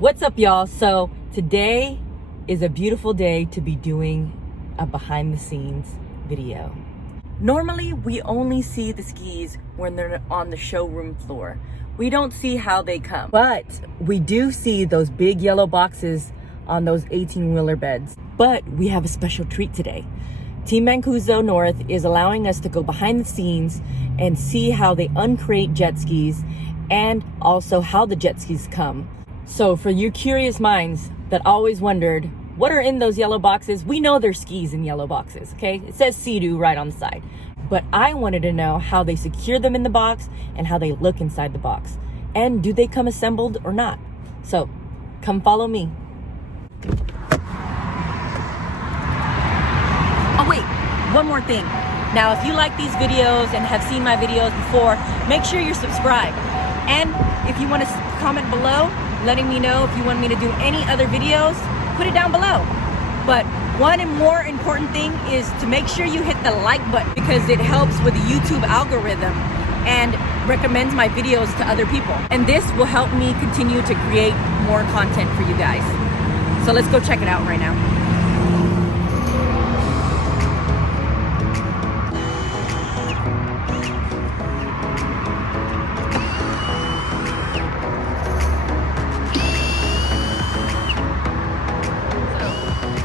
What's up, y'all? So today is a beautiful day to be doing a behind the scenes video. Normally we only see the skis when they're on the showroom floor. We don't see how they come, but we do see those big yellow boxes on those 18-wheeler beds. But we have a special treat today. Team Mancuso North is allowing us to go behind the scenes and see how they uncrate jet skis and also how the jet skis come. So for you curious minds that always wondered, what are in those yellow boxes? We know they're skis in yellow boxes, okay? It says Seadoo right on the side. But I wanted to know how they secure them in the box and how they look inside the box. And do they come assembled or not? So come follow me. Oh wait, one more thing. Now, if you like these videos and have seen my videos before, make sure you're subscribed. And if you want to comment below, letting me know if you want me to do any other videos, put it down below. But one and more important thing is to make sure you hit the like button, because it helps with the YouTube algorithm and recommends my videos to other people. And this will help me continue to create more content for you guys. So let's go check it out right now.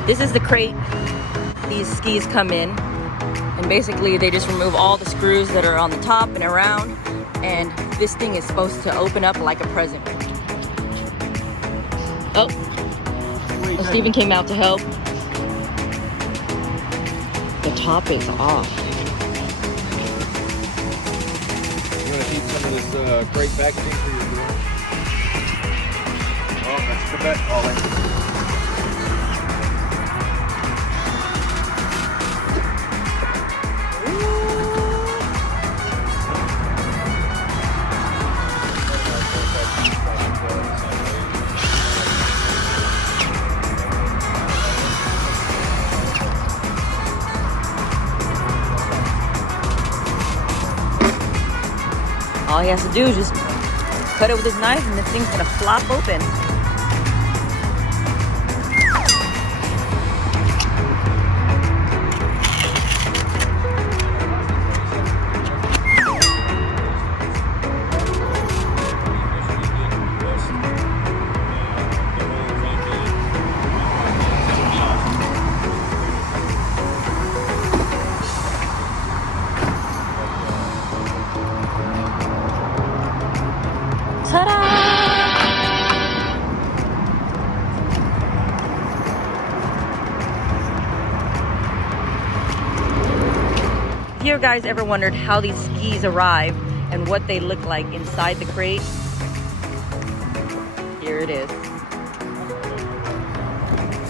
This is the crate these skis come in, and basically they just remove all the screws that are on the top and around, and this thing is supposed to open up like a present. Oh, Steven came out to help. The top is off. You want to keep some of this crate packaging for your door? Oh, that's the bet calling. All he has to do is just cut it with his knife and this thing's gonna flop open. Ta-da! If you guys ever wondered how these skis arrive and what they look like inside the crate, here it is.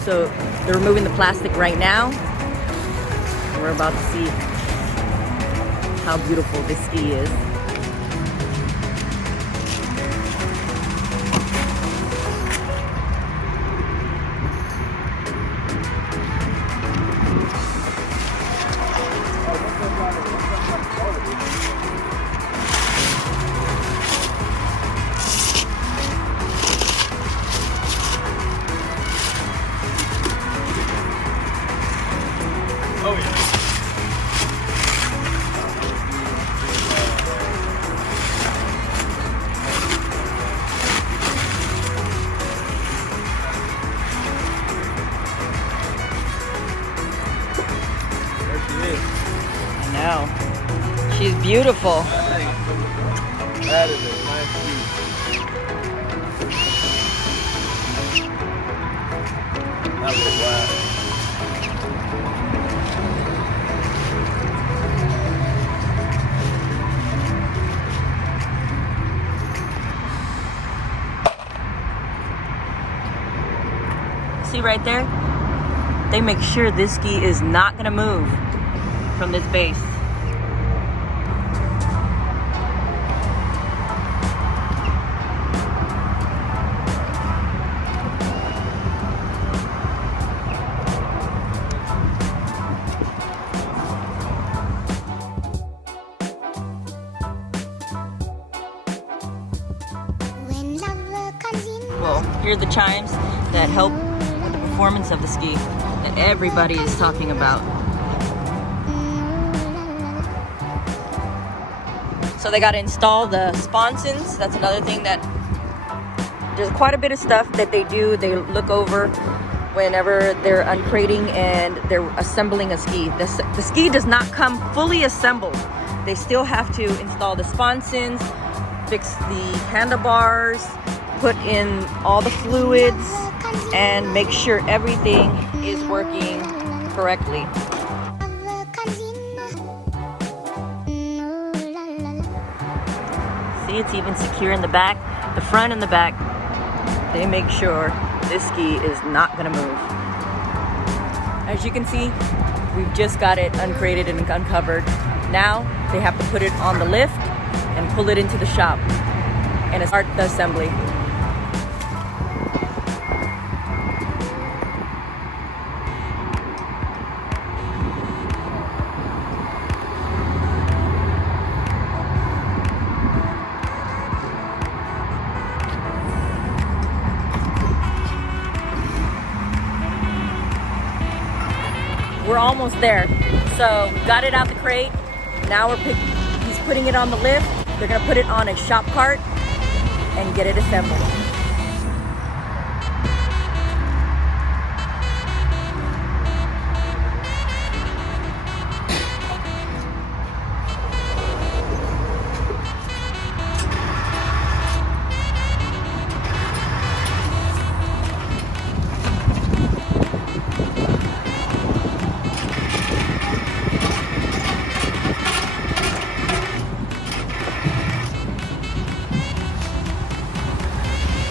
So they're removing the plastic right now. We're about to see how beautiful this ski is. Oh yeah. There she is. I know. She's beautiful. That is a nice view. That was a blast. See right there? They make sure this ski is not gonna move from this base. Well, Hear the chimes that help with the performance of the ski that everybody is talking about. So they got to install the sponsons. That's another thing that there's quite a bit of stuff that they do. They look over whenever they're uncrating and they're assembling a ski. The ski does not come fully assembled. They still have to install the sponsons, fix the handlebars, put in all the fluids, and make sure everything is working correctly. See, it's even secure in the back, the front and the back. They make sure this ski is not gonna move. As you can see, we've just got it uncrated and uncovered. Now they have to put it on the lift and pull it into the shop and start the assembly. We're almost there. So we got it out the crate. Now he's putting it on the lift. They're gonna put it on a shop cart and get it assembled.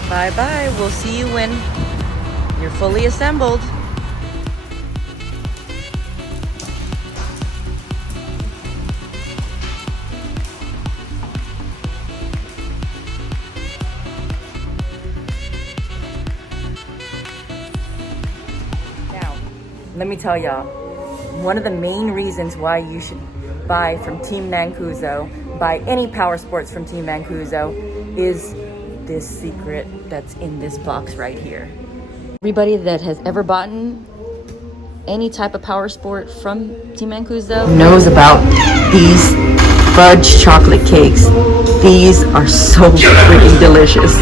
Bye-bye. We'll see you when you're fully assembled. Now, let me tell y'all, one of the main reasons why you should buy from Team Mancuso, buy any power sports from Team Mancuso, is this secret that's in this box right here. Everybody that has ever bought any type of power sport from Team Mancuso knows about these fudge chocolate cakes. These are so freaking delicious.